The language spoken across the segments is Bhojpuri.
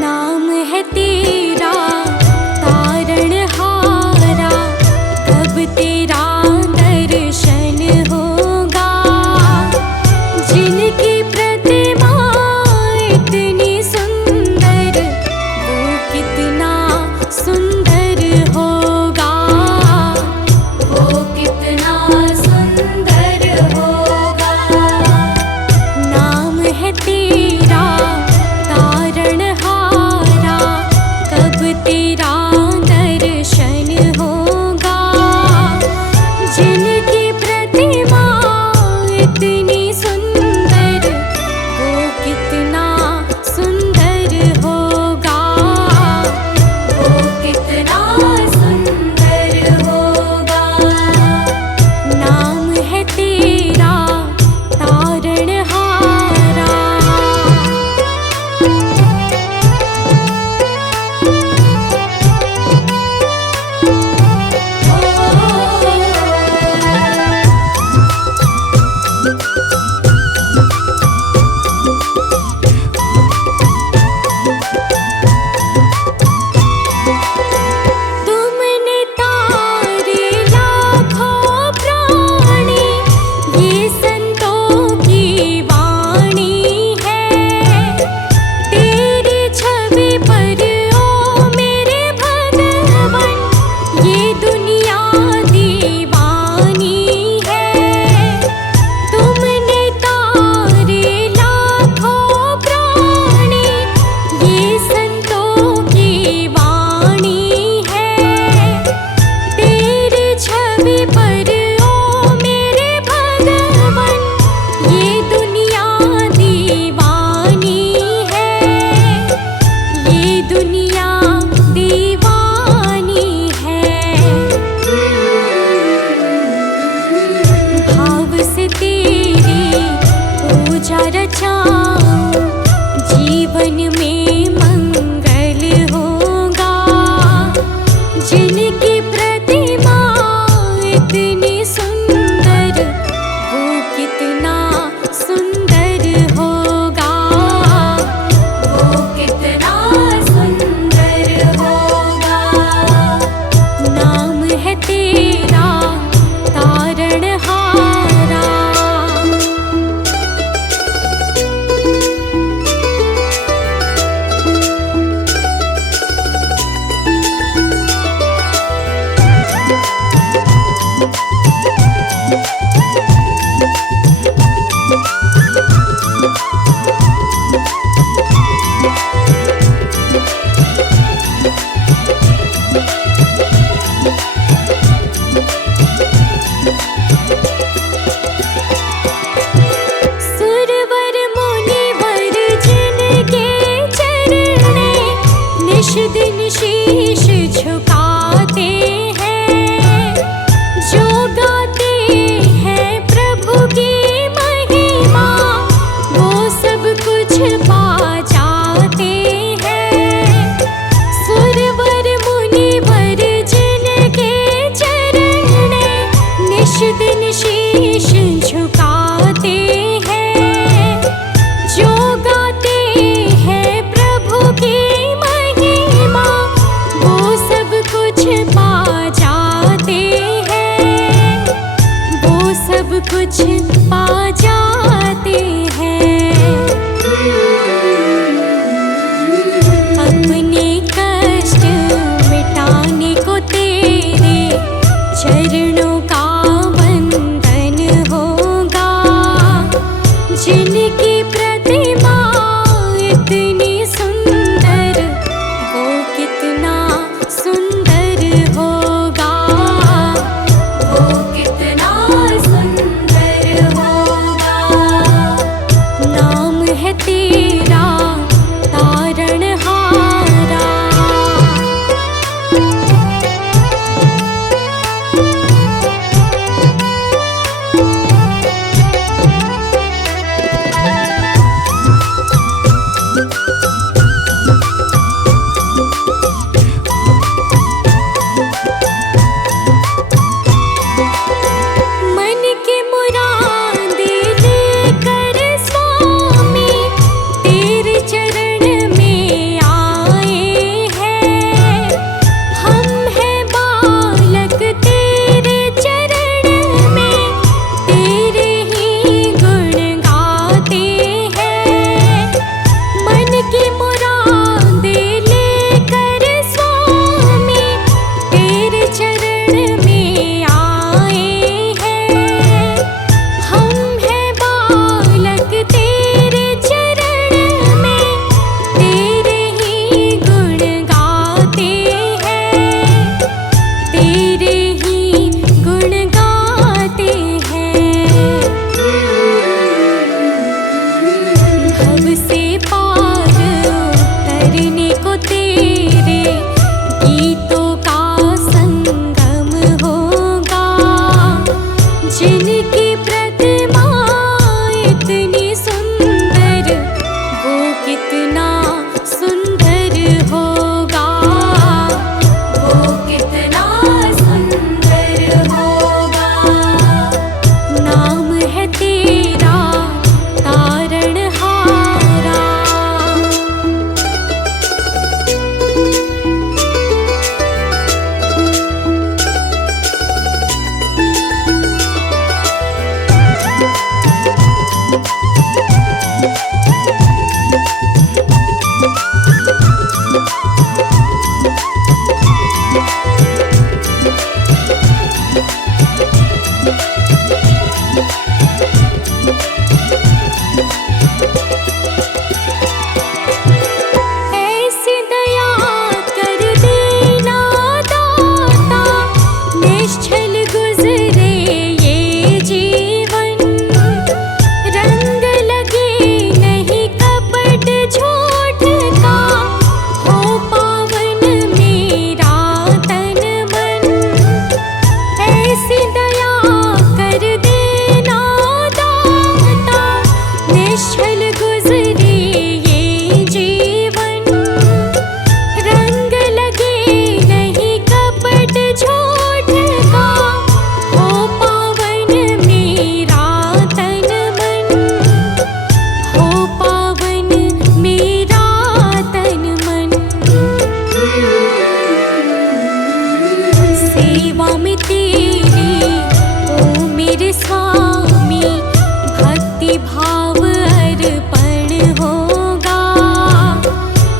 नाम है तेरा तारणहारा, कब तेरा दर्शन होगा। जिनकी प्रतिमा इतनी सुंदर, वो कितना सुंदर होगा, वो कितना सुंदर होगा। नाम है तेरा तारणहारा, कब तेरा दर्शन होगा। जिनकी प्रतिमा इतनी सुंदर, वो कितना सुंदर होगा, वो कितना सुंदर होगा। नाम है तेरा तारणहारा। तुमने तारे लाखों प्राणी, ये संतों की वाणी है। तेरी छवि पर ओ मेरे भगवन, ये दुनिया दीवानी है। तुमने तारे लाखों प्राणी, ये संतों की वाणी है। तेरी छवि पर ओ मेरे भगवन, ये दुनिया दीवानी है, ये दुनिया दीवानी है। भाव से तेरी पूजा रचाऊं, जीवन में मंगल होगा। जिनकी प्रतिमा इतनी सुंदर, वो कितना सुंदर होगा, वो कितना सुंदर होगा। नाम है तेरा तारणहारा। सुरवर मुनिवर जिनके चरणे, निश दिन शीश झुकाते हैं। जो गाते हैं प्रभु की महिमा, वो सब कुछ पा जाते हैं। सुरवर मुनिवर जिनके चरणे, निश दिन शीश झुकाते हैं। जो गाते हैं प्रभु की महिमा, वो सब कुछ पा जाते हैं, वो सब कुछ पा जाते हैं। अपने कष्ट मिटाने को तेरे चरणों का वंदन होगा। जिनकी प्रतिमा इतनी सुंदर, वो कितना सुंदर होगा, वो कितना सुंदर होगा। नाम है तेरा तारणहारा। मन की मुराद लेकर स्वामी, ऐसी दया कर देना दाता, निश्चल गुजरे ये जीवन। रंग लगे नहीं कपट झूठ का, हो पावन मेरा तन मन। ऐसी दया कर देना दाता, निश्चल गुजरे ये जीवन। रंग लगे नहीं कपट झूठ का, हो पावन मेरा तन मन। हो पावन मेरा तन मन। सेवा में तेरी ओ मेरे स्वामी, भक्ति भाव अर्पण होगा।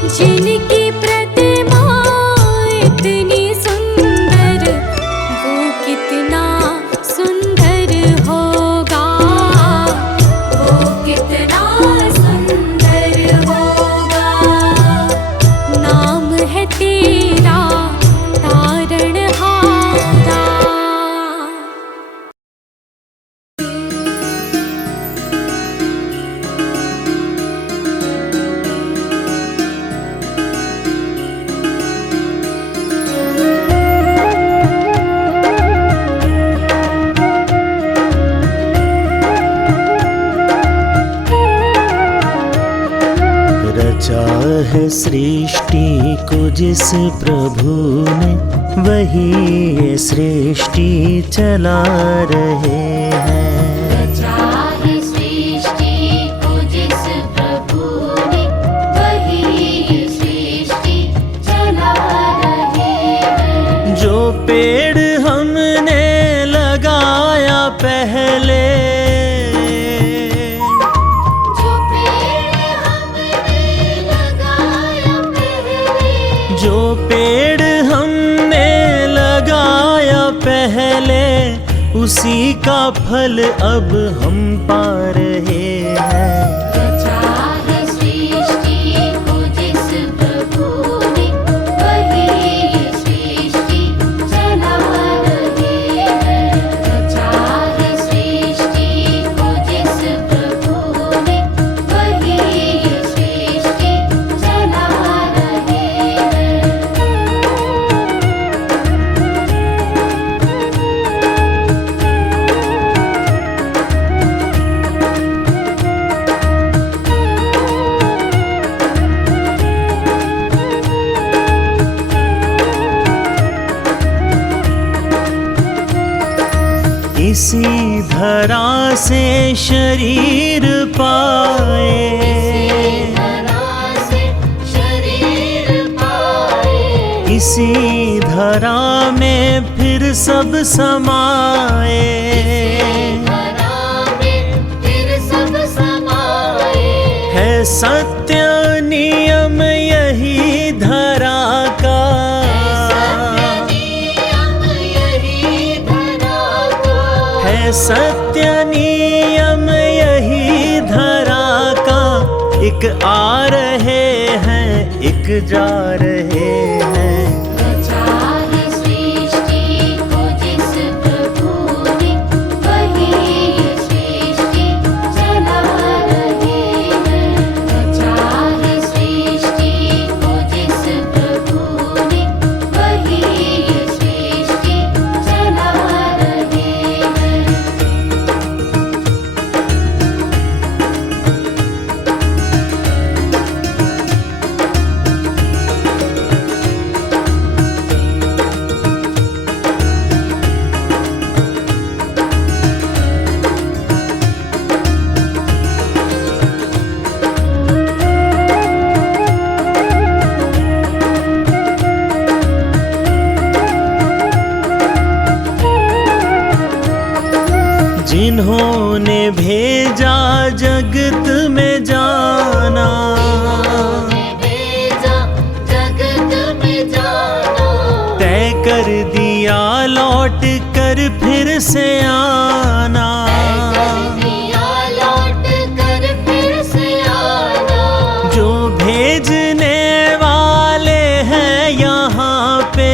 जिनकी प्रतिमा इतनी सुंदर, वो कितना सुंदर होगा। वो कितना सुंदर होगा। नाम है तेरा तारणहारा। रचा है सृष्टि को जिस प्रभु ने, वही ये सृष्टि चला रहे हैं। रचा है सृष्टि को जिस प्रभु ने, वही ये सृष्टि चला रहे हैं। जो पेड़ हमने लगाया पहले, जो पेड़ हमने लगाया पहले, जो पेड़ हमने लगाया पहले, उसी का फल अब हम पा रहे हैं। रचा है सृष्टि को जिस प्रभु ने, वही ये सृष्टि चला रहे हैं। रचा है सृष्टि को जिस प्रभु ने, वही ये सृष्टि चला रहे हैं। इसी धरा से शरीर पाए, धरा से शरीर पाए, इसी धरा में फिर सब समाए। धरा में फिर सब समाए। है सत्य नियम यही धरा का, नियम यही धरा का, है सत्य नियम यही धरा का। एक आ रहे हैं, एक जा रहे हैं। रचा है सृष्टि को जिस प्रभु ने, वही ये सृष्टि चला रहे हैं। रचा है सृष्टि को जिस प्रभु ने, वही ये सृष्टि चला रहे हैं। जिन्होंने भेजा जगत में जाना, लौट कर फिर से आना, लौट कर फिर से आना। जो भेजने वाले हैं यहाँ पे,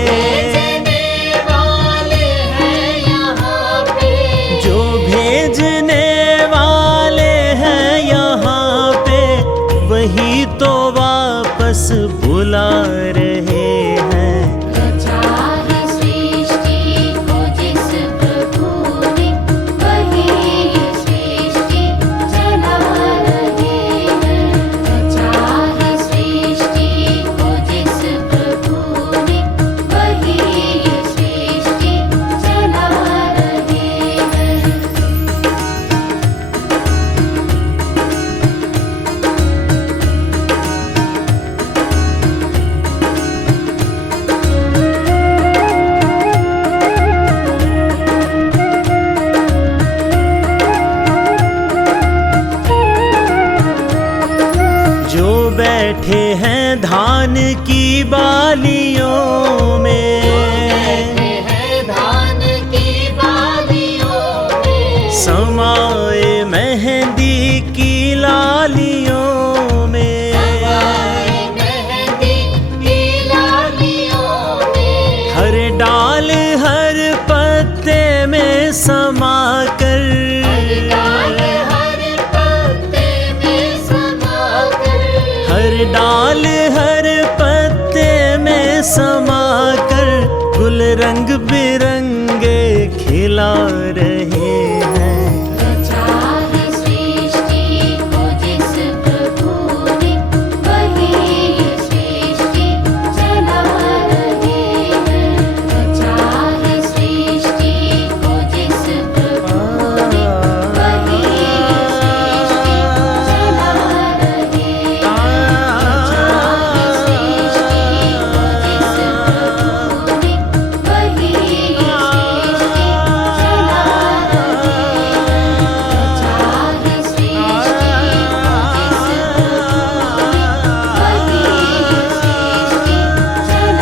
भेजने वाले हैं यहाँ पे। जो भेजने वाले हैं यहाँ पे, वही तो वापस बुला रहे हैं। रचा है सृष्टि को जिस प्रभु ने, वही सृष्टि चला रहे हैं। रचा है सृष्टि को जिस प्रभु ने, वही सृष्टि चला रहे हैं। जो बैठे हैं धान की बालियों में, है धान की बालियों में। समाए मेहंदी की लालियों में, मेहंदी की लालियों में। हर डाल हर पत्ते में समा कर, डाल हर पत्ते में समा कर। हर डाल हर पत्ते में समा कर, गुल रंग बिरंगे खिला रहे हैं। रचा है सृष्टि को जिस प्रभु ने, वही सृष्टि चला रहे हैं। रचा है सृष्टि को जिस प्रभु ने, वही सृष्टि चला रहे हैं। रचा है सृष्टि को जिस प्रभु ने, वही सृष्टि चला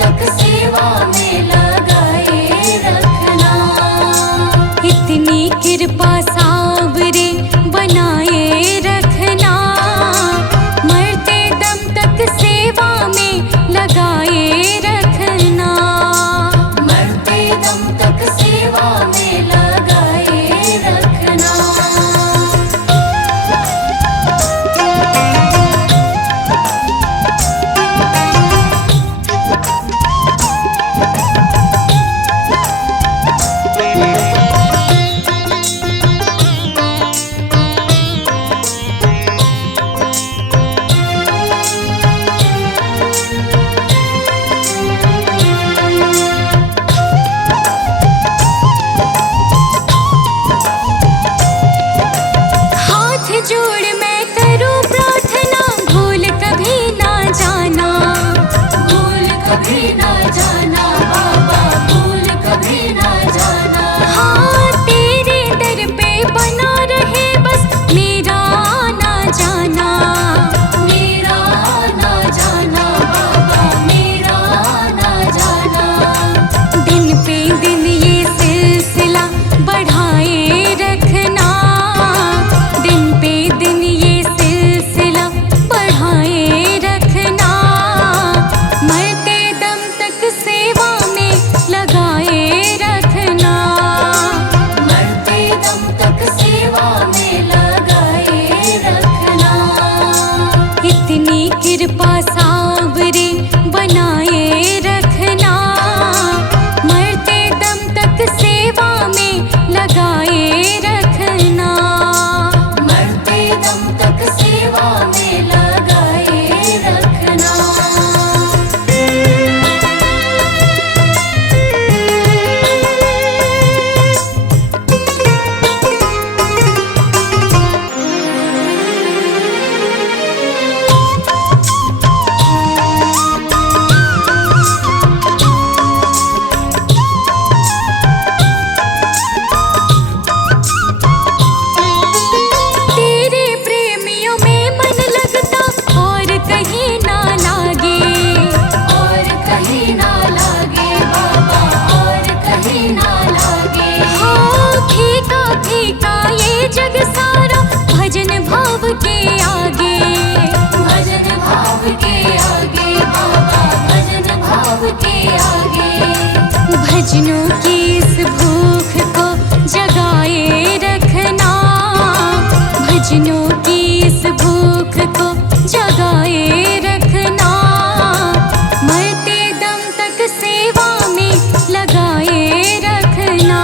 तक जोड़ मैं करूं प्रार्थना, भूल कभी ना जाना, भूल कभी ना जाना बाबा, भूल कभी ना जाना। हाँ तेरे दर पे बना रहे बस मेरा आना जाना, मेरा आना जाना बाबा, मेरा आना जाना। दिन पे दिन ये सिलसिला बढ़ाए रखना, दिन पे दिन ये सिलसिला बढ़ाए रखना, मरते दम तक सेवा में लगाए रखना, मरते दम तक सेवा में लगाए रखना। इतनी कृपा सावरे बनाए रखना, मरते दम तक सेवा में लगाए रखना, मरते दम तक सेवा में लगाए रखना। तेरे प्रेमियों में मन लगता और कहीं ना लागे, और कहीं ना लागे बाबा, और कहीं ना लागे। हाँ फीका फीका ये जग सारा भजन भाव के आगे, भजन भाव के आगे बाबा, भजन भाव के आगे। भजनों की इस भूख को जगाए रखना, भजनों की इस भूख को जगाए रखना, मरते दम तक सेवा में लगाए रखना,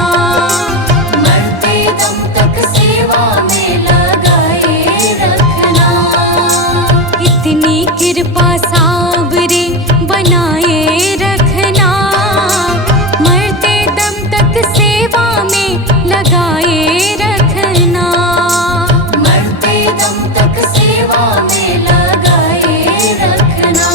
मरते दम तक सेवा में लगाए रखना। इतनी कृपा सावरे बनाए रखना, मरते दम तक सेवा में लगाए रखना, मरते दम तक सेवा में लगाए रखना।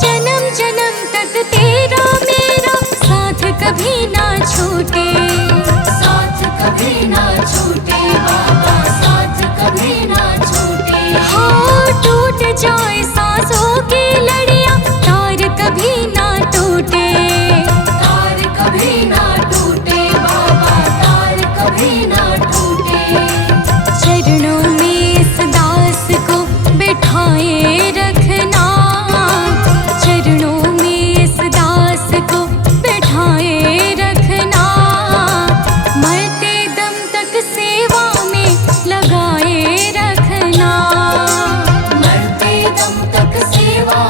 जन्म जन्म तक तेरा मेरा साथ कभी ना छूटे, साथ कभी ना छूटे बाबा, साथ कभी ना छूटे। हाँ टूट जाए सांसों की लड़ियां, तार कभी ना टूटे, तार कभी ना टूटे बाबा, तार कभी ना टूटे। चरणों में इस दास को बिठाए रखना, चरणों में इस दास को बिठाए रखना, मरते दम तक सेवा में लगाए रखना, मरते दम तक सेवा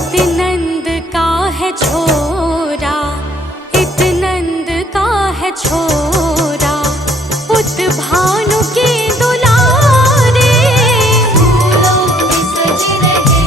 इत नंद का है छोरा, इत नंद का है छोरा, उत भानु के दुलारे। फूलों में सज रहे